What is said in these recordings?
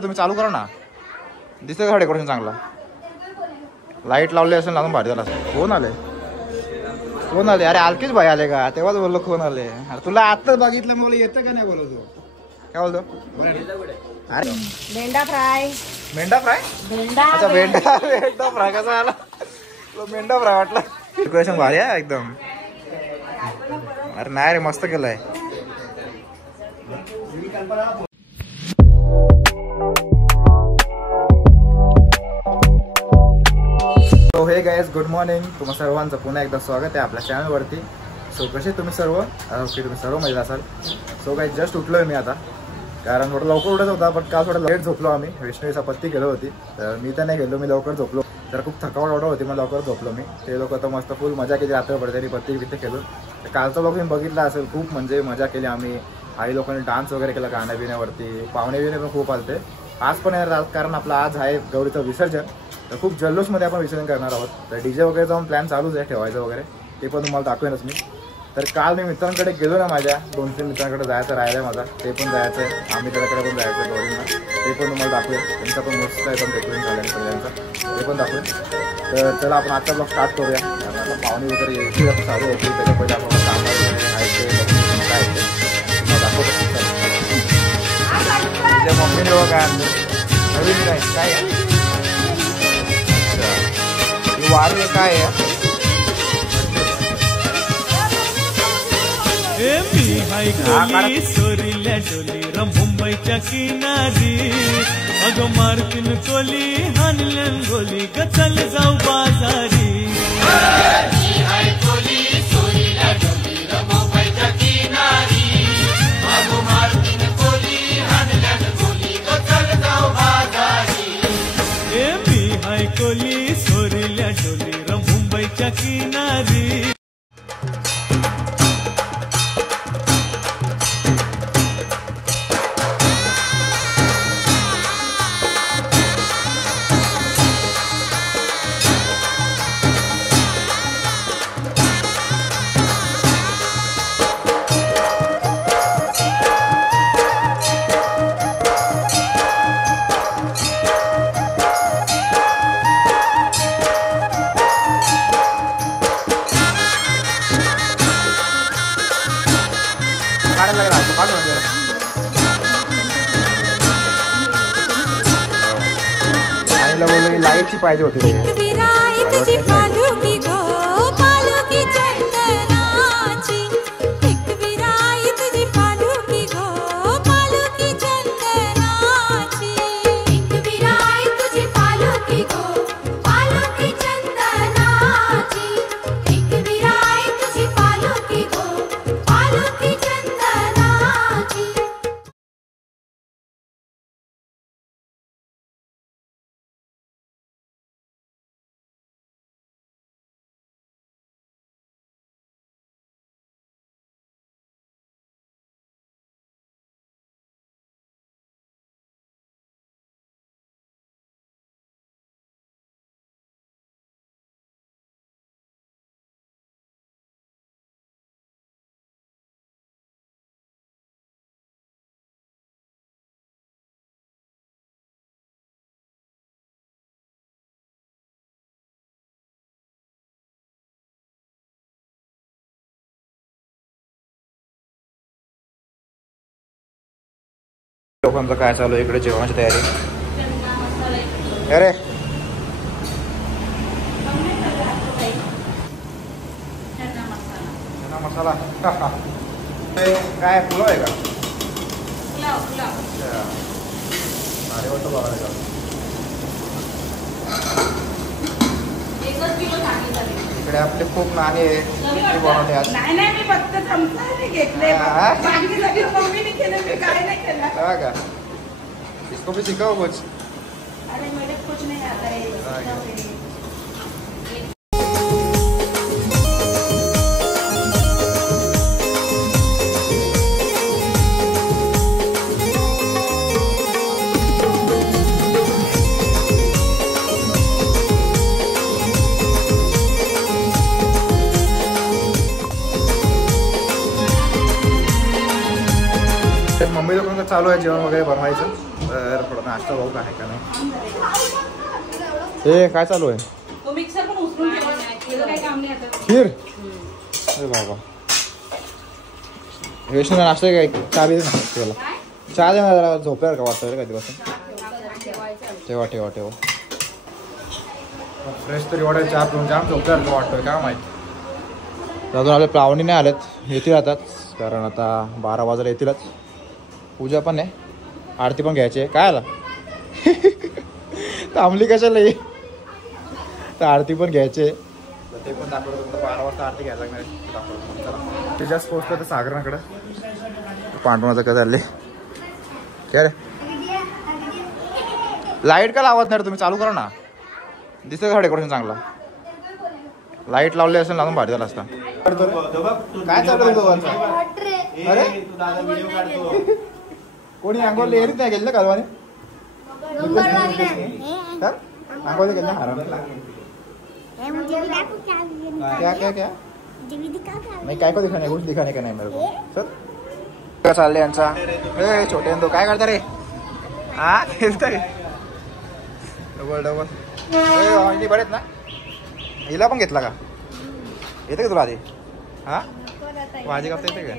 तुम्ही चालू करा ना, दिसतंय का डेकोरेशन चांगला? लाईट लावले असेल ना, अजून भारी झाला असेल. कोण आले? कोण आले? अरे अलकेश भाई आले का? तेव्हाच बोललो कोण आले. अरे तुला आत्ताच बघितलं, मला येतं का नाही बोलतो. काय बोलतो? अरे मेंढा फ्राय. मेंढा फ्राय? अच्छा मेंढा फ्राय कसा आला? मेंढा फ्राय वाटला. डेकोरेशन भारी आहे एकदम. अरे नाही रे, मस्त केलंय. So hey guys, good morning. तुम्हा सर्वांचं पुन्हा एकदा स्वागत आहे आपल्या चॅनलवरती. सो कसे तुम्ही सर्व? ओके, तुम्ही सर्व मजेत असाल. सो गाइस, जस्ट उठलोय मी आता, कारण थोडं लवकर उठत होता, पण काल थोडं लेट झोपलो आम्ही. वैष्णवी सपत्ती गेलो होती, तर मी तर नाही गेलो, मी लवकर झोपलो. तर खूप थकावट वाटत होती, मग लवकर झोपलो मी. ते लोक तर मस्त फुल मजा केली रात्रभर, त्यांनी पत्ती बित्ते खेळून. तर कालचा ब्लॉग तुम्ही बघितला असेल, खूप म्हणजे मजा केली आम्ही. आई लोकांनी डान्स वगैरे केला गाण्या बिण्यावरती. पाहुणे बिणे पण खूप आलते. आज पण येणार, कारण आपला आज आहे गौरीचं विसर्जन. तर खूप जल्लोषमध्ये आपण विसर्जन करणार आहोत. तर डीजे वगैरे जाऊन प्लॅन चालूच आहे ठेवायचं वगैरे, ते पण तुम्हाला दाखवेनच मी. तर काल मी मित्रांकडे गेलो ना, माझ्या 2-3 मित्रांकडे जायचं राहिलं माझा, ते पण जायचं आहे. आम्ही त्याच्याकडे पण जायचं आहे गौरींना, ते पण तुम्हाला दाखवेल. त्यांचा पण मस्त आहे, पण डेकोरेशन झालं सगळ्यांचा, ते पण दाखवेल. तर चला आपण आजचा ब्लॉग स्टार्ट करूया. आता पाहुणे वगैरे येतील, आपण चालू होतील, त्याच्या पहिले आपण काम वगैरे आहे ते काय ते तुम्हाला दाखवतो. तुझ्या मम्मीने बघा काय आणलं नवीन, काय आहे? वारी काय आहे? सोरील्या डोली मुंबईच्या किनारी, अगं मारतीन कोली हानल्यान गोली, चल जाऊ बाजारी. कोली सोरील्या डोली मुंबईच्या किनारी. आईला बोललो लाईटची पाहिजे होती. लोकांचं काय चालू आहे इकडे? जेवणाची तयारी. अरे मसाला काय पुलाव आहे का? अरे वाटतं बघायला का इकडे आपले खूप नाणे बनवले आज. मी फक्त घेतले मम्मीने केलं, मी काय नाही केलं का? इसको भी सिखाओ कुछ. अरे मुझे कुछ नहीं आता है. चालू आहे जेवण वगैरे बनवायचं. तर थोडं नाश्ता भाऊ आहे का नाही. हे काय चालू आहे? खीर. अरे बाबा वैष्णव नाश्ता काय चहा बी ना तुला चहा दे ना जरा झोपल्यावर का वाटतं रे कधीपासून. ठेवा ठेवा ठेवा फ्रेश तरी वाटेल चहा पिऊन जाम झोपल्यावर का वाटतोय का माहिती. अजून आपले पाहुणे नाही आलेत येतील आताच कारण आता 12 वाजायला येतीलच. पूजा पण आहे आरती पण घ्यायची आहे. काय आला थांबली कशाला ये तर आरती पण घ्यायची आहे तर ते पण दाखवतो. 12 वाजता आरती घ्यायला लागणार दाखवतो. ते जास्त पोचतो तर सागराकडं पांडवाचं काय चालले काय रे. लाईट का लावत नाही तुम्ही चालू करा ना दिसतं का डेकोरेशन चांगला. लाईट लावली असेल ना अजून भारी झाला असता. काय चालू दोघांचं. अरे कोणी अंघोळ येत नाही गेलं ना कालवाने अंघोळ गेलं क्या क्या क्या नाही काय को दिखाने कुछ दिखाने का नाही मेरे को सर. चालले यांचा ए छोटे तो काय करता रे. हा खेळताय डबल डबल बरेच ना. हिला पण घेतला का येते का तुला आधी. हा भाजी कापता येते का.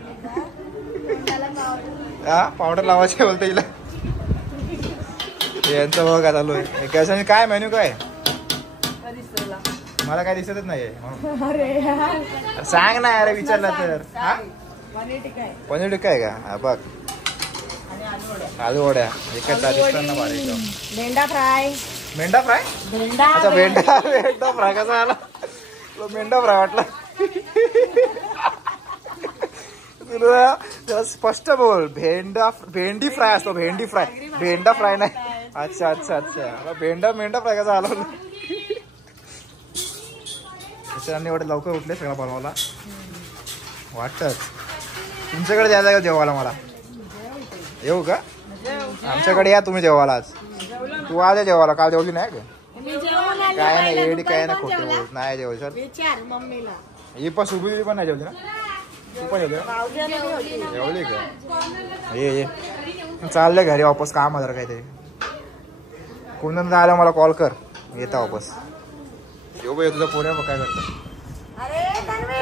हा पावडर लावायचे बोलते हिला. यांचं बघ काय चालू आहे कशाने काय मेन्यू काय मला काय दिसतच नाहीये म्हणून सांग ना अरे विचारला तर. हा पनीर टिक्का आहे का. हा बघ आलू वड्या एकाच दिसताना भारी. मेंढा फ्राय. मेंढा फ्राय. अच्छा मेंढा मेंढा फ्राय कसा आला मेंढा फ्राय वाटला तुला स्पष्ट बोल. भेंडी फ्राय असतो भेंडी फ्राय भेंडा फ्राय नाही. अच्छा अच्छा अच्छा मेंढा फ्राय कसा आला मित्रांनी एवढे लवकर उठले सगळं बनवायला वाटतच. तुमच्याकडे द्यायला का जेवायला मला येऊ का. आमच्याकडे या तुम्ही जेवायला आज. तू आज जेवायला काल जेवली नाही का. काय नाही एडी काय नाही खोटे बोलत नाही जेवली सर. ही पण सुबी पण नाही जेवली ना. तू पण जेवली का. ये चाललंय घरी वापस काम आहे जरा काहीतरी. कोण आलं मला कॉल कर येता वापस. येऊ बाई तुझा पोऱ्या काय करतो.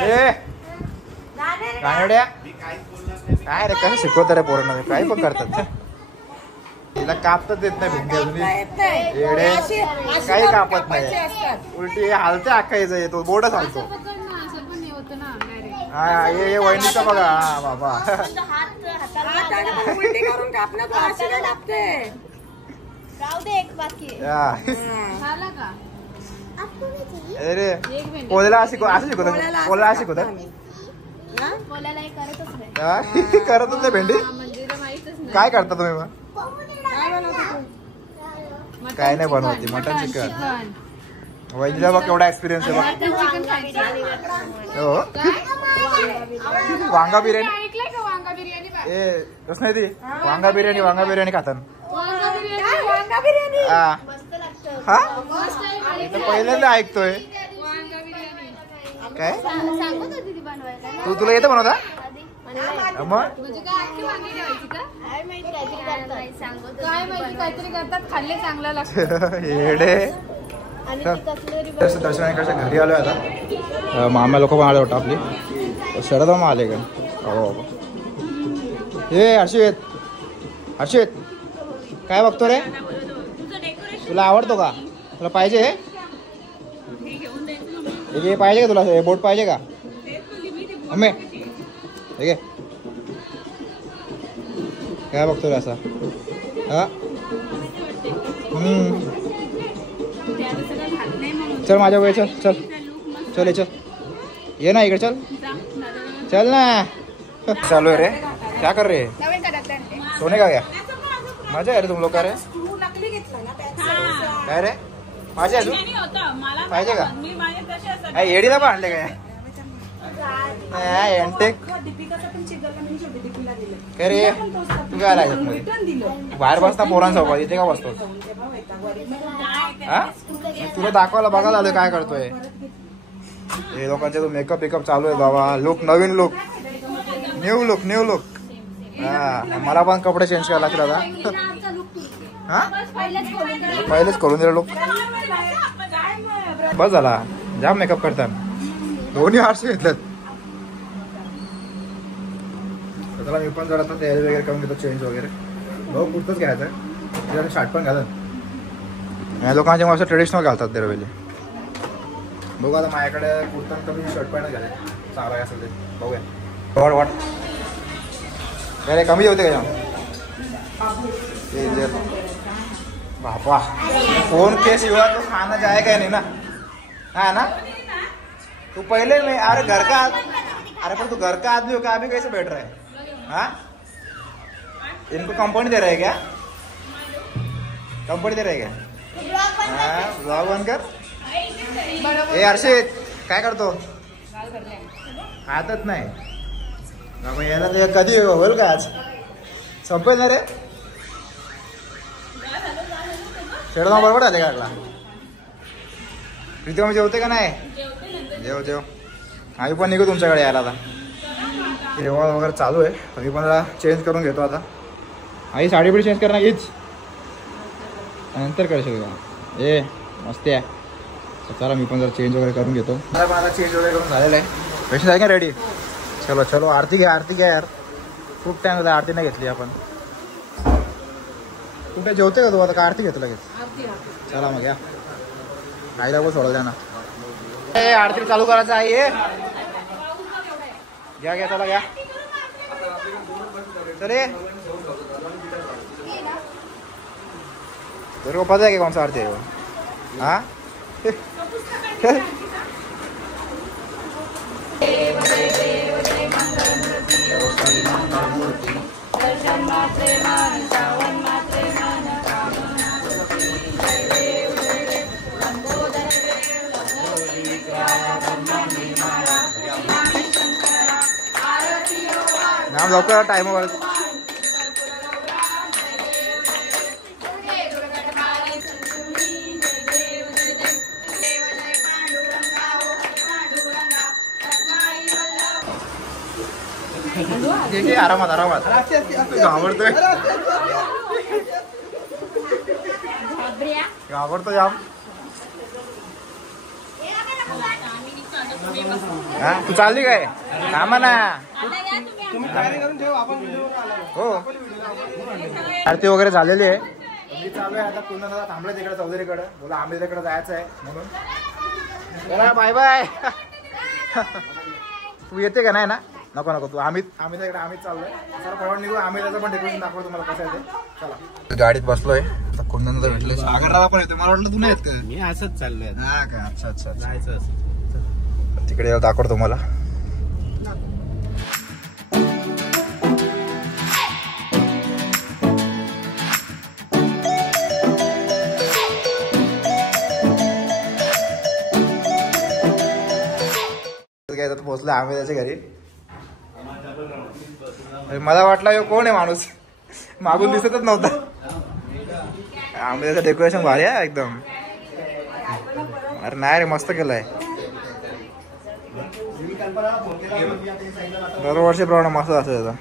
ए गाड्या काय रे कसं शिकवत रे पोरांना काय पण करतात. तिला कापतात देत नाही भिंडी अजून येडे काही कापत नाही. उलटी हालते अख्खायचं येतो बोर्डच हालतो. हा ये वहिनीचा बघा. हा बाबा अरे पोल्याला असं शिकवत पोल्याला शिकवतात करतच नाही भेंडी. काय करता तुम्ही मग. काय नाही बनवते मटन चिकन. वहिनीला बघ केवढा एक्सपिरियन्स आहे बघ. हो वांगा बिर्याणी ए कसं नाही ती वांगा बिर्याणी खातात. हा पहिल्यांदा ऐकतोय. काय तुला येतं बनवता मग. येडे दर्शनाकडच्या घरी आलोय आता. मामा लोक पण आले वाटतं आपली शरद मामा आले का. हो हे हर्षित काय बघतो रे. तुला आवडतो का तुला पाहिजे हे पाहिजे का तुला हे बोट पाहिजे का मम्मी ठीक आहे. काय बघतो रे असा. हा चल माझ्या वेळ चल चल चल चल ये ना इकडे चल चल ना. चालू है रे क्या कर रहे सोने का क्या मजा आहे रे तुम लोग का रे. काय रे माझे अजून पाहिजे का काय येडीला पण आणले काय एंटेक काय रे. तू काय आलाय बाहेर बसता पोरांसोबत इथे का बसतो. हा तुला दाखवायला बघायला आलोय काय करतोय. हे लोकांचे तो मेकअप चालू आहे बाबा. लुक नवीन लुक न्यू लुक हा मला पण कपडे चेंज करायला लागतील आता. हा पहिलेच करून दिला लोक. बस झाला जाम मेकअप करतात. दोन्ही आरसे घेतलेत. त्याला मी पण जरा आता तयारी वगैरे करून घेतो चेंज वगैरे. भाऊ कुर्ताच घ्यायचं आहे. शर्ट पण घालत. या लोकांचे मस्त ट्रेडिशनल घालतात दरवेळी. बघू आता माझ्याकडे कुर्ता कमी शर्ट पॅन्ट घाले चांगला आहे असेल ते बघूया. वाट अरे कमी होते का बापा फोन के सिवा तो खाना जाएगा नहीं ना. है ना तू पहले में अरे घर का अरे पर तू घर का आदमी हो क्या अभी कैसे बैठ रहा है. हाँ इनको कंपनी दे रहा है क्या. कंपनी दे रहा है क्या. हाँ ब्लॉग बंद कर. ए हर्षित काय करतो. खातच नाही याला ते कधी होईल का आज संपेल ना रे. शेडगाव बरोबर आले का आपला. प्रीतिमा जेवते का नाही. जेव जेव आम्ही पण निघू तुमच्याकडे यायला. आता जेवण वगैरे चालू आहे. मी पण जरा चेंज करून घेतो आता. आई साडी बिडी चेंज करणार हीच नंतर करशील का. ए मस्त आहे. चला मी पण जरा चेंज वगैरे करून घेतो. मला चेंज वगैरे करून झालेलं आहे. पेशंट आहे का रेडी. चलो चलो आरती घ्या यार. खूप टाइम होता आरती नाही घेतली आपण. कुठे जेवते का तू आता का आरती घेतो लगेच. चला मग या आईला पण सोडव द्या ना. आरती चालू करायचं आहे. घ्या चला घ्या. चले तेरे को पता है कि कौन सा आरती है वो. हाँ नाम लवकर टाइमवर. आरामात घाबरतोय जाम. हा तू चालली काय थांबा ना. हो आरती वगैरे झालेली आहे. मी चालू आहे आता पुन्हा दादा थांबलं तिकडे चौधरीकडे. बोला आंबेडकरकडे जायचं आहे म्हणून. Bye bye. तू येते का नाही ना. नको तू आम्ही तिकडे आम्ही चाललोय. सर परवा निघू. आम्ही त्याचं पण डेकोरेशन दाखवतो तुम्हाला कसं आहे ते. चला गाडीत बसलोय आता. कुंदन भेटले सागरराव पण येतो. मला वाटलं तू नाही येत का. मी असंच चाललोय. हा का अच्छा अच्छा जायचं असं तिकडे दाखवतो तुम्हाला. पोहोचलो आम्ही त्याच्या घरी. मला वाटलं यो कोण आहे माणूस. मागून दिसतच नव्हता. आम्ही त्याचं डेकोरेशन भारी आहे एकदम. अरे नाही रे मस्त केलंय. दरवर्षीप्रमाणे मस्त असं त्याचा.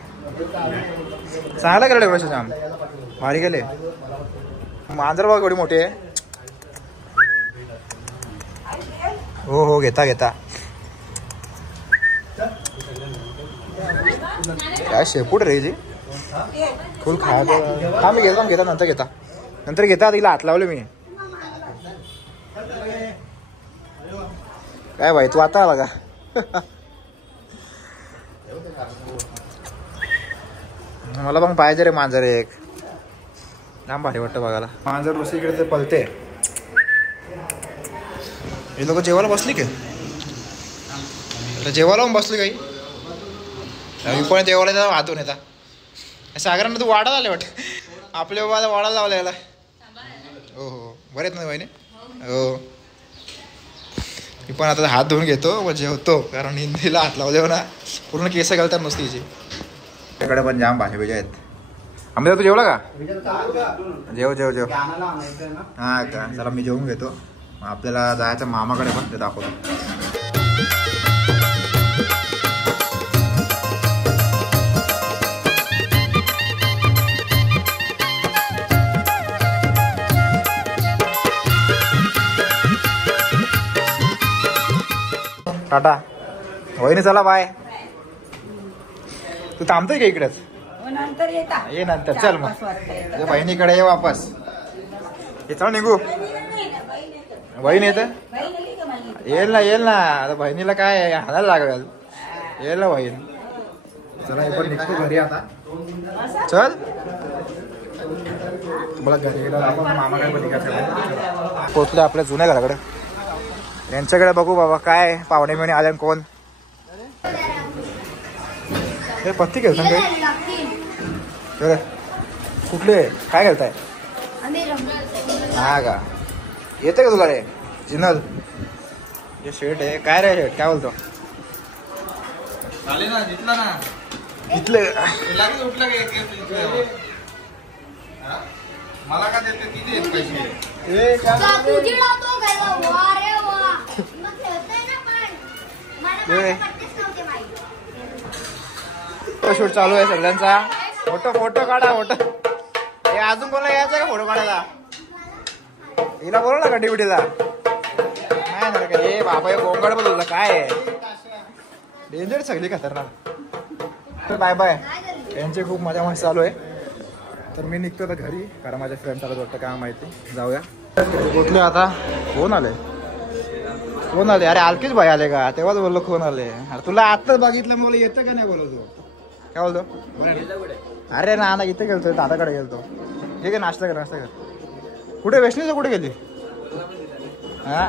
चांगला केलं डेकोरेशन जाम भारी केले. मांजर बघ एवढी मोठी आहे. हो घेता काय शेपूट रे जी. फुल खायचं. हा मी घेता नंतर घेता तिला हात लावले मी. काय भाई तू आता आला का. मला पण पाहिजे रे मांजर एक. जाम भारी वाटतं बघायला. मांजर दुसरीकडे ते पलते. हे लोक जेवायला बसली का. जेवायला पण बसली काही. मी पण जेवायला हातून येता. सागरांना तू वाढा आले वाटत. आपल्या बाबा वाढा लावला याला. हो बरेच ना बहिणी. हो मी पण आता हात धुवून घेतो मग जेवतो. कारण हिंदीला हात लावल्यावर ना पूर्ण केस घालतात नुसती हिची. त्याकडे पण जाम भाज्या बिज्या आहेत. आम्ही तू जेवला का. जेव हा का. चला मी जेवून घेतो. आपल्याला जायचं मामाकडे पण ते दाखवतो. टाटा. वहिनी चला बाय. तू थांबतोय का इकडेच? नंतर येता ये नंतर चल मग. ये बहिणीकडे ये वापस. हे चल निघू. बहीण येते येईल ना आता. बहिणीला काय हाणायला लागेल. येईल ना बहीण. चला हे पण निघतो घरी आता. चल तुम्हाला घरी गेला मामाकडे पण निघायचं. पोचले आपल्या जुन्या घराकडे. यांच्याकडे बघू बाबा काय पाहुणे बिवणे आले कोण. हे पत्ती खेळतो काय? कुठले काय खेळताय? हा का येते का तुला रे जिनल? हे शेट आहे काय रे? शेट काय बोलतो? इथले मला का देते किती आहेत पैसे? शूट चालू आहे सगळ्यांचा. फोटो काढा. फोटो हे अजून कोणाला यायचं का फोटो काढायला? हिला बोलव ना गड्डी बिडीला. नाही ना का हे बाबा हे गोंगाड बोलवलं काय डेंजर सगळी खतरनाक. तर बाय बाय. यांची खूप मजा मस्त चालू आहे. तर मी निघतो आता घरी कारण माझ्या फ्रेंड चालत वाटतं काय माहिती. जाऊया. कुठले आता कोण आले? अरे आलकीच भाई आले का? तेव्हाच बोललो कोण आले. अरे तुला आत्ताच बघितलं मला येतं का नाही बोलतो? काय बोलतो? अरे ना इथे गेलतो दादाकडे गेलतो. ठीक आहे नाश्ता कर. कुठे वैष्णवीचं कुठे गेली? हा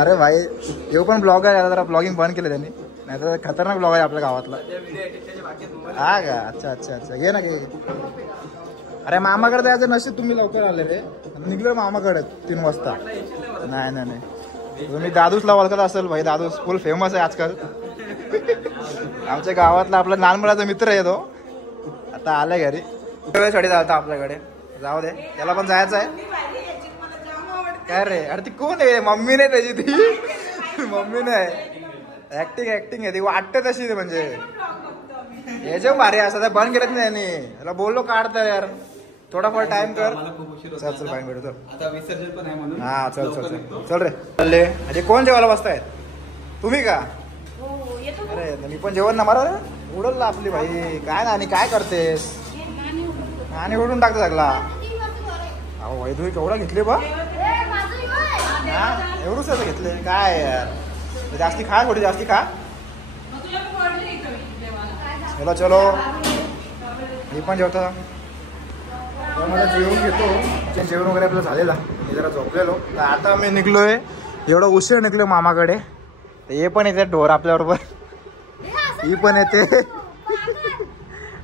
अरे भाई येऊ पण ब्लॉग आहे. जरा ब्लॉगिंग बंद केलं त्यांनी. नाही तर खतरनाक ब्लॉग आहे आपल्या गावातला. हा का? अच्छा ये ना घे. अरे मामाकडे जायचं नशीब तुम्ही लवकर आले रे. निघलो मामाकडे 3 वाजता. नाही तुम्ही दादूसला ओळखत असेल भाई. दादूस फुल फेमस आहे आजकाल. आमच्या गावातला आपला लहान मुलाचा मित्र आहे तो. आता आलाय घरी. वेळेसाठी जाता आपल्याकडे. जाऊ दे त्याला पण जायचं आहे. काय रे? अरे ती कोण आहे? मम्मी नाही त्याची ती. मम्मी नाही. ऍक्टिंग आहे ती. वाटते तशी म्हणजे याच्या भारी असं बंद केलं नाही. त्याला बोललो काढ तर यार थोडाफार टाइम कर. चल बाहेर भेटू. आता विसर्जन पण आहे म्हणून. हा चल रे. चालले. अरे कोण जेवायला बसतायत? तुम्ही का? अरे मी पण जेवण ना मारा रे. उडल आपली भाई. काय नानी काय करतेस? नानी उडून टाकते सगळा. अहो भाई तुम्ही केवढा घेतले बा? हा एवढंच घेतले काय यार? जास्ती खा. थोडी जास्ती खा. चलो मी पण जेवतो. मला जेवून घेतो. जेवण वगैरे आपलं झालेला. मी जरा झोपलेलो. तर आता मी निघलोय. एवढा उशीर निघलो मामाकडे. हे पण येते ढोर आपल्याबरोबर. ही पण येते.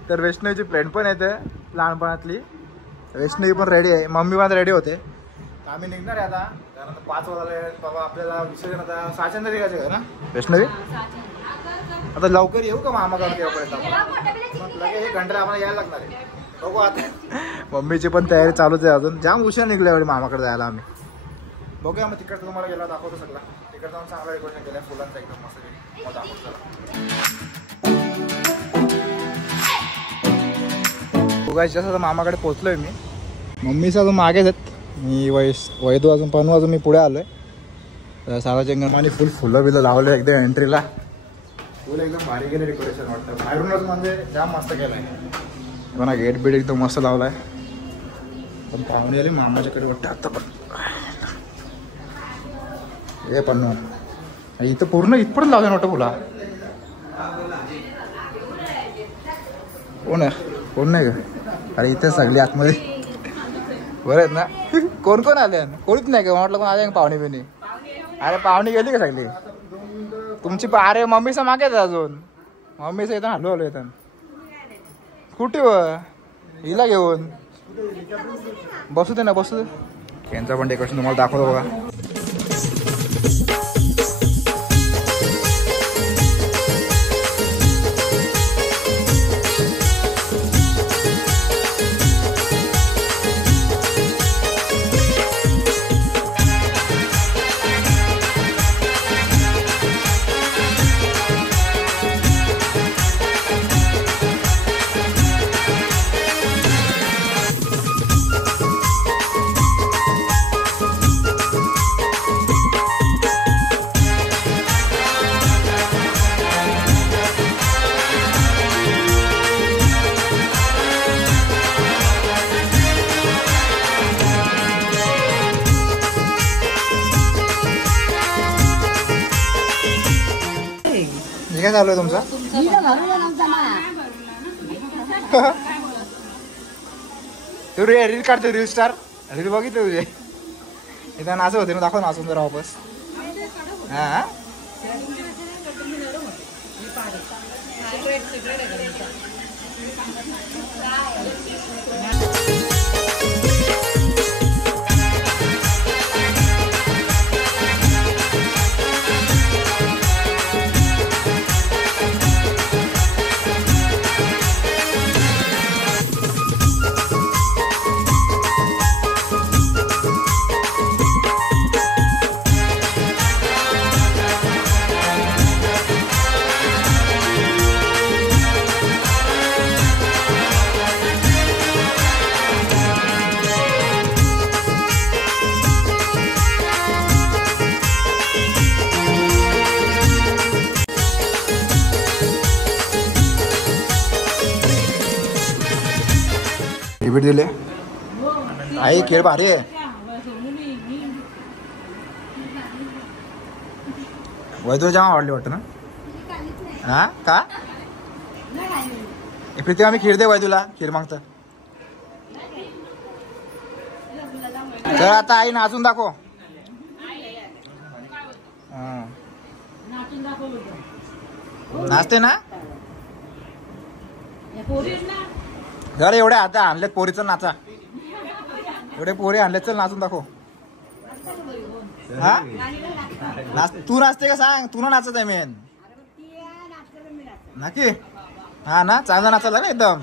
तर वैष्णवीची फ्रेंड पण येते लहानपणातली. वैष्णवी पण रेडी आहे. मम्मी पण रेडी होते. आम्ही निघणार आहे आता कारण 5 वाजले बाबा. आपल्याला विसर्जन आता 6च्या निघायचं आहे ना वैष्णवी? आता लवकर येऊ का मामाकडे? तेव्हापर्यंत लगे 1 घंटा आम्हाला यायला लागणार आहे. बघू आता. मम्मीची पण तयारी चालूच आहे अजून. जाम उशीर निघल्यावर मामाकडे जायला आम्ही. बघूया मग तिकडचं तुम्हाला गेला दाखवतो सगळा. तिकडं जाऊन चांगला डेकोरेशन केलं फुलांचा एकदम मस्त दाखवतो. जसं मामाकडे पोहोचलोय मी. मम्मीचं अजून मागेच आहेत. मी वैदू अजून पनू अजून मी पुढे आलोय. सार्वजनिक आणि फुलं बिलं लावलं एकदम एंट्रीला. फुल एकदम भारी गेले डेकोरेशन वाटतं. बाहेरूनच म्हणजे जाम मस्त केलं आहे. बघा गेट बीट एकदम मस्त लावलाय. पण पाहुणे आले मामाच्याकडे वाटतं आता. पण हे पण इथं पूर्ण इथपर्यंत लावलं वाटतं फुला. कोण नाही का? अरे इथे सगळी आतमध्ये बरं आहेत ना. कोण आले? कोणीच नाही का? म्हटलं कोण आले पाहुणे बिणी? अरे पाहुणे गेली का सगळी तुमची? अरे मम्मीचा मागे अजून. मम्मीचं इथं हलू इथं. कुठे हिला घेऊन बसू दे. यांचं पण डेकोरेशन तुम्हाला दाखवतो बघा. हे काय चालू आहे तुमचं? तू रील काढतो, रील स्टार रील बघितलं तुझे इथं नाचत होते ना, दाखव नाचून जरा वापस. हा रिपीट दिले. आई खेळ भारी आहे. वैदू जेव्हा आवडली वाटतं ना. हा का प्रीती आम्ही खीर दे वैदूला, खीर मागतं. तर आता आई नाचून दाखव. नाचते ना. घर एवढे आता आणलेत पोरीचं, नाचा. एवढे पोरी आणलेत, चल नाचून दाखव. हा नाच. तू नाचते का सांग. तू ना नाचत आहे मेन नाकी. हा ना चांगला नाचायला ना एकदम.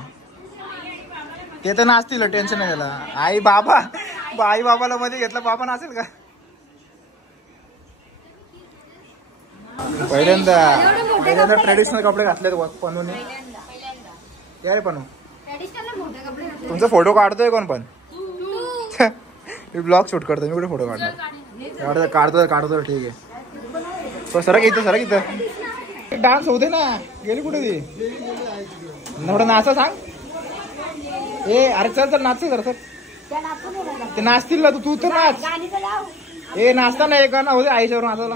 ते तर नाचतील, टेन्शन नाही त्याला. आई बाबा, आई बाबाला मध्ये घेतलं, बाबा नाचेल का. पहिल्यांदा ट्रेडिशनल कपडे घातलेत पनूने. काय पनू तुमचा फोटो काढतोय कोण पण. मी ब्लॉग शूट करतोय, मी कुठे फोटो काढणार. काढतो ठीक आहे. सरक इथं, सरक इथं. डान्स होते ना. गेली कुठे ती. थोडं नाचा सांग. ए अरे चल चल नाच जरा. सर ते नाचतील ना. तू तर नाच. ए नाचताना एक गाणं होते आईच्यावर नाचायला.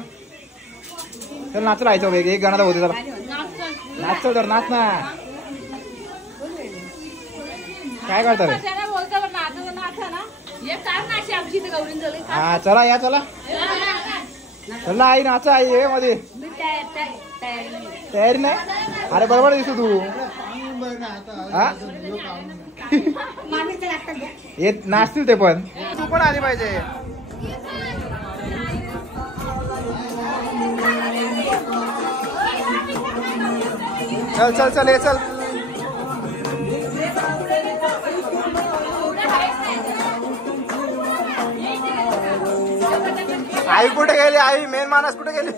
चल नाचला आईच्यावर एक गाणं होते जरा. नाच जर नाच ना. काय करता रे. हा चला या चला. चला आई नाचा. आई हे मध्ये तयारी नाही. अरे बरोबर दिसतो तू. हा येत नाचतील ते पण. तू पण आली पाहिजे. चल चल चल ये चल. आई कुठे गेली. आई मेन माणूस कुठे गेली.